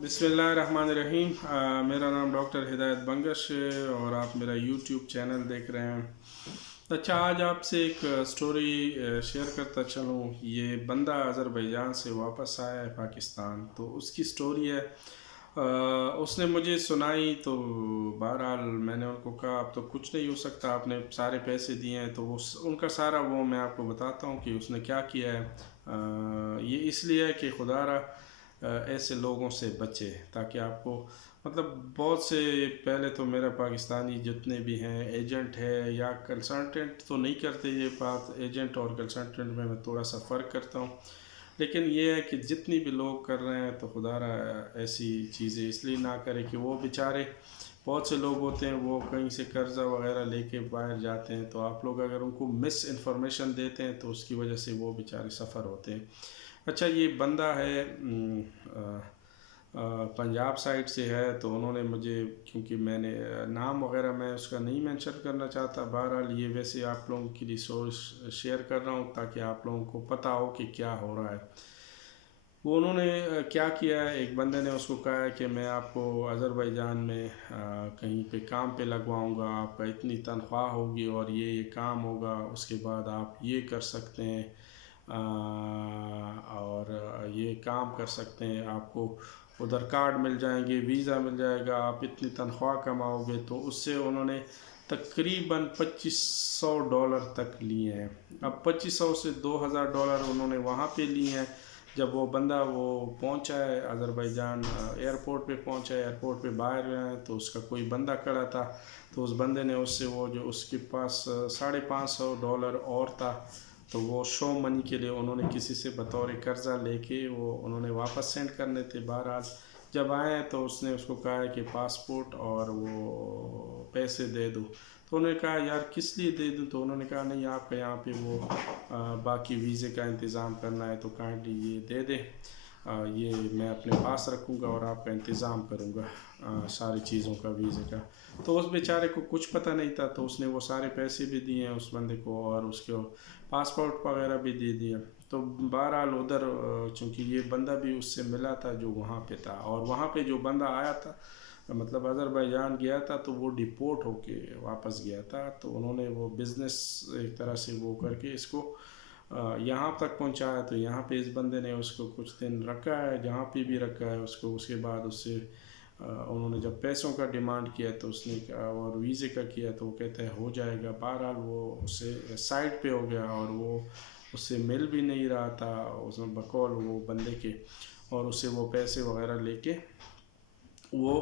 बिस्मिल्लाहिर्रहमानिर्रहीम। मेरा नाम डॉक्टर हिदायत बंगश है और आप मेरा यूट्यूब चैनल देख रहे हैं। अच्छा, आज आपसे एक स्टोरी शेयर करता चलूँ। ये बंदा अज़रबैजान से वापस आया है पाकिस्तान, तो उसकी स्टोरी है। उसने मुझे सुनाई तो बहरहाल मैंने उनको कहा अब तो कुछ नहीं हो सकता, आपने सारे पैसे दिए हैं। तो उनका सारा वो मैं आपको बताता हूँ कि उसने क्या किया है। ये इसलिए है कि खुदारा ऐसे लोगों से बचे, ताकि आपको मतलब बहुत से पहले तो मेरा पाकिस्तानी जितने भी हैं एजेंट है या कंसल्टेंट तो नहीं करते, ये बात एजेंट और कंसल्टेंट में मैं थोड़ा सा फ़र्क करता हूँ। लेकिन ये है कि जितनी भी लोग कर रहे हैं तो खुदारा ऐसी चीज़ें इसलिए ना करें कि वो बेचारे, बहुत से लोग होते हैं वो कहीं से कर्ज़ा वगैरह लेके बाहर जाते हैं, तो आप लोग अगर उनको मिस इन्फॉर्मेशन देते हैं तो उसकी वजह से वो बेचारे सफ़र होते हैं। अच्छा, ये बंदा है पंजाब साइड से है, तो उन्होंने मुझे, क्योंकि मैंने नाम वगैरह मैं उसका नहीं मेंशन करना चाहता, बहरहाल ये वैसे आप लोगों की रिसोर्स शेयर कर रहा हूँ ताकि आप लोगों को पता हो कि क्या हो रहा है। वो उन्होंने क्या किया है, एक बंदे ने उसको कहा है कि मैं आपको अज़रबैजान में कहीं पे काम पे लगवाऊंगा, आपका इतनी तनख्वाह होगी और ये काम होगा, उसके बाद आप ये कर सकते हैं और ये काम कर सकते हैं, आपको उधर कार्ड मिल जाएंगे, वीज़ा मिल जाएगा, आप इतनी तनख्वाह कमाओगे। तो उससे उन्होंने तकरीबन $2500 तक लिए हैं। अब 2500 से $2000 उन्होंने वहाँ पे लिए हैं। जब वो बंदा वो पहुंचा है अज़रबैजान, एयरपोर्ट पे पहुंचा है, एयरपोर्ट पे बाहर है, तो उसका कोई बंदा खड़ा था, तो उस बंदे ने उससे वो जो उसके पास $550 और था, तो वो शो मनी के लिए उन्होंने किसी से बतौर कर्ज़ा लेके वो उन्होंने वापस सेंड करने थे। बहरहाल जब आए हैं तो उसने उसको कहा है कि पासपोर्ट और वो पैसे दे दो। तो उन्होंने कहा यार किस लिए दे दूँ, तो उन्होंने कहा नहीं आपका यहाँ पे वो बाकी वीज़े का इंतज़ाम करना है तो काइंडली ये दे दे, ये मैं अपने पास रखूँगा और आपका इंतज़ाम करूँगा सारी चीज़ों का, वीज़े का। तो उस बेचारे को कुछ पता नहीं था, तो उसने वो सारे पैसे भी दिए हैं उस बंदे को और उसके पासपोर्ट वगैरह भी दे दिया। तो बहरहाल उधर चूँकि ये बंदा भी उससे मिला था जो वहाँ पे था, और वहाँ पे जो बंदा आया था मतलब अज़रबैजान गया था, तो वो डिपोर्ट होके वापस गया था। तो उन्होंने वो बिज़नेस एक तरह से वो करके इसको यहाँ तक पहुँचाया। तो यहाँ पे इस बंदे ने उसको कुछ दिन रखा है, जहाँ पे भी रखा है उसको। उसके बाद उससे उन्होंने जब पैसों का डिमांड किया तो उसने और वीज़े का किया तो वो कहता है हो जाएगा। बहरहाल वो उससे साइड पे हो गया और वो उससे मिल भी नहीं रहा था उसमें बकौल वो बंदे के, और उससे वो पैसे वगैरह लेके वो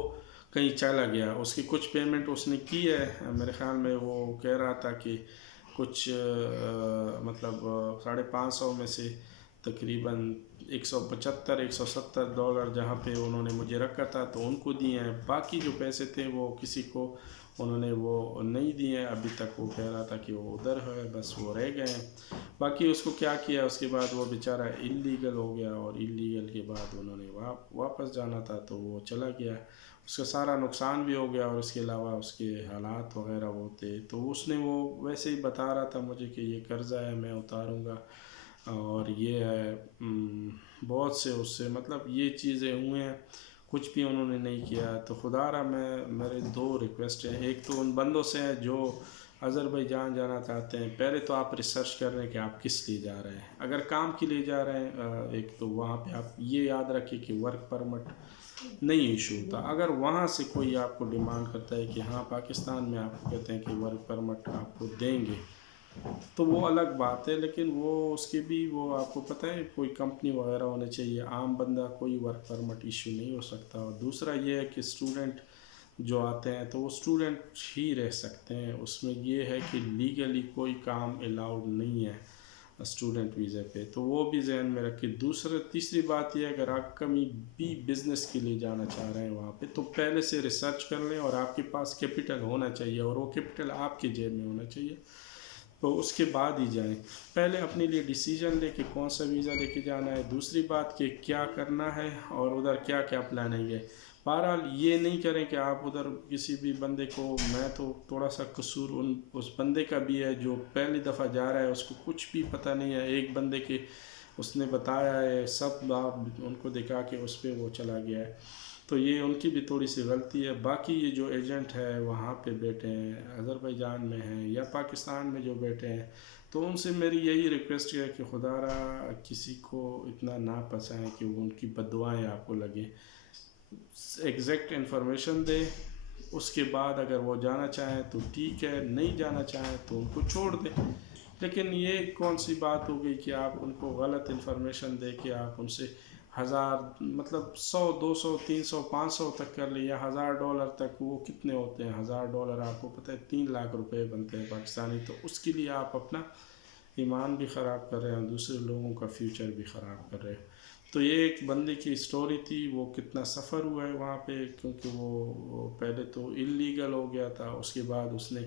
कहीं चला गया। उसकी कुछ पेमेंट उसने की है, मेरे ख़्याल में वो कह रहा था कि कुछ मतलब $550 में से तकरीबन 175-170 जहाँ पे उन्होंने मुझे रखा था तो उनको दिए हैं। बाकी जो पैसे थे वो किसी को उन्होंने वो नहीं दिए हैं अभी तक। वो कह रहा था कि वो उधर है, बस वो रह गए हैं। बाकी उसको क्या किया उसके बाद वो बेचारा इलीगल हो गया, और इलीगल के बाद उन्होंने वापस जाना था तो वो चला गया। उसका सारा नुकसान भी हो गया और उसके अलावा उसके हालात वगैरह वो थे। तो उसने वो वैसे ही बता रहा था मुझे कि ये कर्ज़ा है मैं उतारूँगा और ये है बहुत से उससे मतलब ये चीज़ें हुए हैं, कुछ भी उन्होंने नहीं किया। तो खुदारा मेरे दो रिक्वेस्ट हैं। एक तो उन बंदों से है जो अज़रबैजान जाना चाहते हैं, पहले तो आप रिसर्च कर रहे हैं कि आप किस लिए जा रहे हैं। अगर काम के लिए जा रहे हैं एक तो वहाँ पे आप ये याद रखिए कि वर्क परमिट नहीं इशू होता। अगर वहाँ से कोई आपको डिमांड करता है कि हाँ पाकिस्तान में आपको कहते हैं कि वर्क परमिट आपको देंगे, तो वो अलग बात है। लेकिन वो उसके भी वो आपको पता है कोई कंपनी वगैरह होनी चाहिए, आम बंदा कोई वर्क परमिट इशू नहीं हो सकता। और दूसरा ये है कि स्टूडेंट जो आते हैं तो वो स्टूडेंट ही रह सकते हैं, उसमें ये है कि लीगली कोई काम अलाउड नहीं है स्टूडेंट वीज़े पे। तो वो भी जहन में रखिए। तीसरी बात यह है अगर आप कभी भी बिज़नेस के लिए जाना चाह रहे हैं वहाँ पे, तो पहले से रिसर्च कर लें और आपके पास कैपिटल होना चाहिए और वो कैपिटल आपके जेब में होना चाहिए, तो उसके बाद ही जाएं। पहले अपने लिए डिसीजन लें कि कौन सा वीज़ा लेके जाना है, दूसरी बात कि क्या करना है और उधर क्या क्या प्लानिंग है। बहरहाल ये नहीं करें कि आप उधर किसी भी बंदे को, मैं तो थोड़ा सा कसूर उस बंदे का भी है जो पहली दफ़ा जा रहा है, उसको कुछ भी पता नहीं है। एक बंदे के उसने बताया है सब, आप उनको दिखा के उस पर वो चला गया है। تو یہ ان کی بھی تھوڑی سی غلطی ہے. باقی یہ جو ایجنٹ ہے وہاں پہ بیٹھے ہیں آذربائیجان میں ہیں یا پاکستان میں جو بیٹھے ہیں، تو ان سے میری یہی ریکویسٹ ہے کہ خدا را کسی کو اتنا نہ پھنسائیں کہ وہ ان کی بد دعائیں آپ کو لگیں. ایگزیکٹ انفارمیشن دیں، اس کے بعد اگر وہ جانا چاہیں تو ٹھیک ہے، نہیں جانا چاہیں تو ان کو چھوڑ دیں. لیکن یہ کون سی بات ہو گئی کہ آپ ان کو غلط انفارمیشن دے کے آپ ان سے 1000 مطلب 100 200 300 500 تک کر لیں یا $1000 تک. وہ کتنے ہوتے ہیں $1000؟ آپ کو پتہ ہے 3 لاکھ روپے بنتے ہیں پاکستانی. تو اس کے لیے آپ اپنا ایمان بھی خراب کر رہے ہیں، دوسرے لوگوں کا فیوچر بھی خراب کر رہے ہیں. تو یہ ایک بندے کی سٹوری تھی. وہ کتنا سفر ہوا ہے وہاں پہ، کیونکہ وہ پہلے تو اللیگل ہو گیا تھا، اس کے بعد اس نے،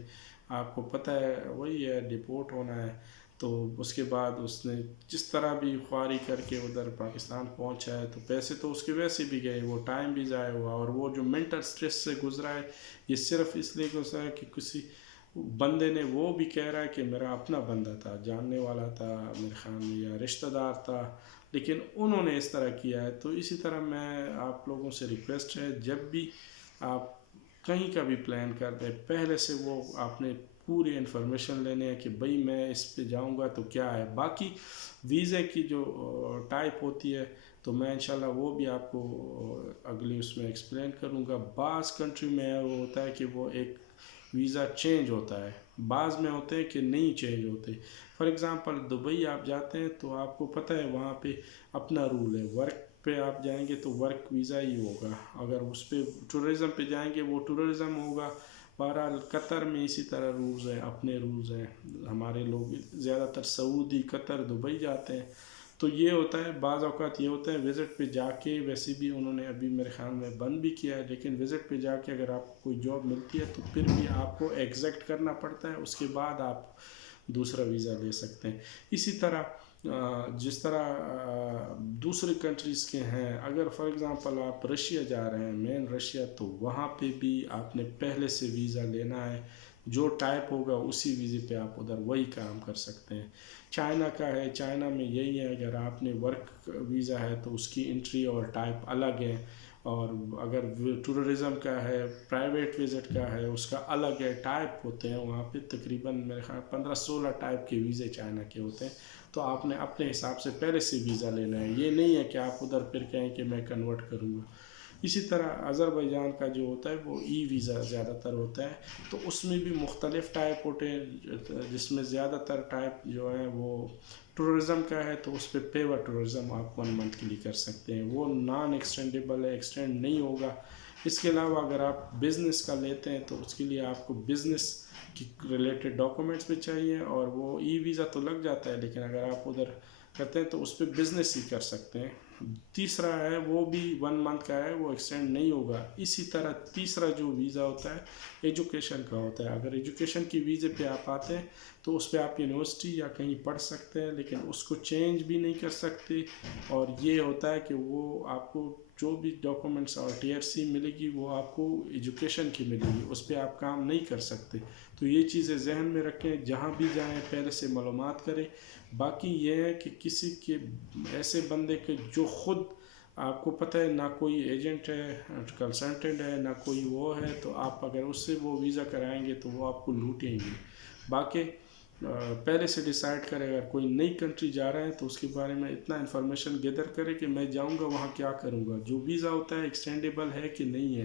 آپ کو پتہ ہے وہی ہے، ڈپورٹ ہونا ہے. تو اس کے بعد اس نے جس طرح بھی خواری کر کے ادھر پاکستان پہنچا ہے، تو پیسے تو اس کے ویسے بھی گئے، وہ ٹائم بھی ضائع ہوا، اور وہ جو منٹل سٹریس سے گزرا ہے یہ صرف اس لیے گزرا ہے کہ کسی بندے نے، وہ بھی کہہ رہا ہے کہ میرا اپنا بندہ تھا، جاننے والا تھا میرے خیال میں یا رشتہ دار تھا، لیکن انہوں نے اس طرح کیا ہے. تو اسی طرح میں آپ لوگوں سے ریکویسٹ ہے، جب بھی آپ کہیں کا بھی پلان کرتے ہیں، پہلے سے وہ آپ نے پوری انفارمیشن لینے ہیں کہ بھئی میں اس پہ جاؤں گا تو کیا ہے. باقی ویزے کی جو ٹائپ ہوتی ہے تو میں انشاءاللہ وہ بھی آپ کو اگلی اس میں ایکسپلین کروں گا. بعض کنٹری میں وہ ہوتا ہے کہ وہ ایک ویزا چینج ہوتا ہے، بعض میں ہوتے ہیں کہ نہیں چینج ہوتے. فار ایگزامپل دبئی آپ جاتے ہیں تو آپ کو پتہ ہے وہاں پہ اپنا رول ہے. ورک پہ آپ جائیں گے تو ورک ویزا ہی ہوگا، اگر اس پہ ٹورزم پہ جائیں گے وہ ٹورزم ہوگا. بہرحال قطر میں اسی طرح رولز ہیں، اپنے رولز ہیں. ہمارے لوگ زیادہ تر سعودی، قطر، دبئی جاتے ہیں. تو یہ ہوتا ہے، بعض اوقات یہ ہوتا ہے وزٹ پہ جا کے، ویسے بھی انہوں نے ابھی میرے خیال میں بند بھی کیا ہے، لیکن وزٹ پہ جا کے اگر آپ کو کوئی جاب ملتی ہے تو پھر بھی آپ کو ایگزیکٹ کرنا پڑتا ہے، اس کے بعد آپ دوسرا ویزا لے سکتے ہیں. اسی طرح جس طرح دوسرے کنٹریز کے ہیں، اگر فار ایگزامپل آپ رشیا جا رہے ہیں، مین رشیا، تو وہاں پہ بھی آپ نے پہلے سے ویزا لینا ہے. جو ٹائپ ہوگا اسی ویزے پہ آپ ادھر وہی کام کر سکتے ہیں. چائنا کا ہے، چائنا میں یہی ہے، اگر آپ نے ورک ویزا ہے تو اس کی انٹری اور ٹائپ الگ ہے، اور اگر ٹورزم کا ہے، پرائیویٹ وزٹ کا ہے، اس کا الگ ہے، ٹائپ ہوتے ہیں وہاں پہ. تقریباً میرے خیال 15-16 ٹائپ کے ویزے چائنا کے ہوتے ہیں. تو آپ نے اپنے حساب سے پہلے سے ویزا لینا ہے، یہ نہیں ہے کہ آپ ادھر پھر کہیں کہ میں کنورٹ کروں گا. اسی طرح آذربائیجان کا جو ہوتا ہے وہ ای ویزا زیادہ تر ہوتا ہے. تو اس میں بھی مختلف ٹائپ ہوتے ہیں، جس میں زیادہ تر ٹائپ جو ہے وہ ٹورزم کا ہے، تو اس پہ پیور ٹورزم آپ 1 منتھ کے لیے کر سکتے ہیں. وہ نان ایکسٹینڈیبل ہے، ایکسٹینڈ نہیں ہوگا. اس کے علاوہ اگر آپ بزنس کا لیتے ہیں تو اس کے لیے آپ کو بزنس کی ریلیٹڈ ڈاکومنٹس بھی چاہیے، اور وہ ای ویزا تو لگ جاتا ہے، لیکن اگر آپ ادھر کرتے ہیں تو اس پہ بزنس ہی کر سکتے ہیں. تیسرا ہے وہ بھی 1 منتھ کا ہے، وہ ایکسٹینڈ نہیں ہوگا. اسی طرح تیسرا جو ویزا ہوتا ہے ایجوکیشن کا ہوتا ہے. اگر ایجوکیشن کی ویزے پہ آپ آتے ہیں تو اس پہ آپ یونیورسٹی یا کہیں پڑھ سکتے ہیں، لیکن اس کو چینج بھی نہیں کر سکتے. اور یہ ہوتا ہے کہ وہ آپ کو جو بھی ڈاکومنٹس اور TRC ملے گی وہ آپ کو ایجوکیشن کی ملے گی، اس پہ آپ کام نہیں کر سکتے. تو یہ چیزیں ذہن میں رکھیں، جہاں بھی جائیں پہلے سے معلومات کریں. باقی یہ ہے کہ کسی کے ایسے بندے کے جو خود آپ کو پتہ ہے نہ کوئی ایجنٹ ہے، کنسلٹنٹ ہے، نہ کوئی وہ ہے، تو آپ اگر اس سے وہ ویزا کرائیں گے تو وہ آپ کو لوٹیں گے. باقی پہلے سے ڈیسائیڈ کرے. اگر کوئی نئی کنٹری جا رہے ہیں تو اس کے بارے میں اتنا انفارمیشن گیدر کرے کہ میں جاؤں گا وہاں کیا کروں گا، جو ویزا ہوتا ہے ایکسٹینڈیبل ہے کہ نہیں ہے.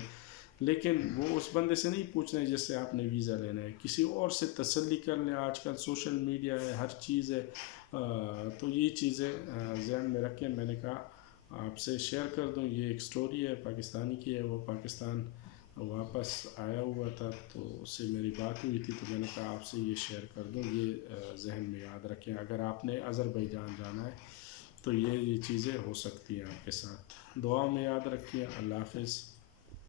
لیکن وہ اس بندے سے نہیں پوچھنا ہے جس سے آپ نے ویزا لینا ہے، کسی اور سے تسلی کر لیں. آج کل سوشل میڈیا ہے، ہر چیز ہے. تو یہ چیزیں ذہن میں رکھیں. میں نے کہا آپ سے شیئر کر دوں. یہ ایک سٹوری ہے، پاکستانی کی ہے. وہ پاکستان واپس آیا ہوا تھا تو اس سے میری بات ہوئی تھی، تو میں نے کہا آپ سے یہ شیئر کر دوں. یہ ذہن میں یاد رکھیں، اگر آپ نے آذربائیجان جانا ہے تو یہ چیزیں ہو سکتی ہیں آپ کے ساتھ. دعا میں یاد رکھیں. اللہ حافظ.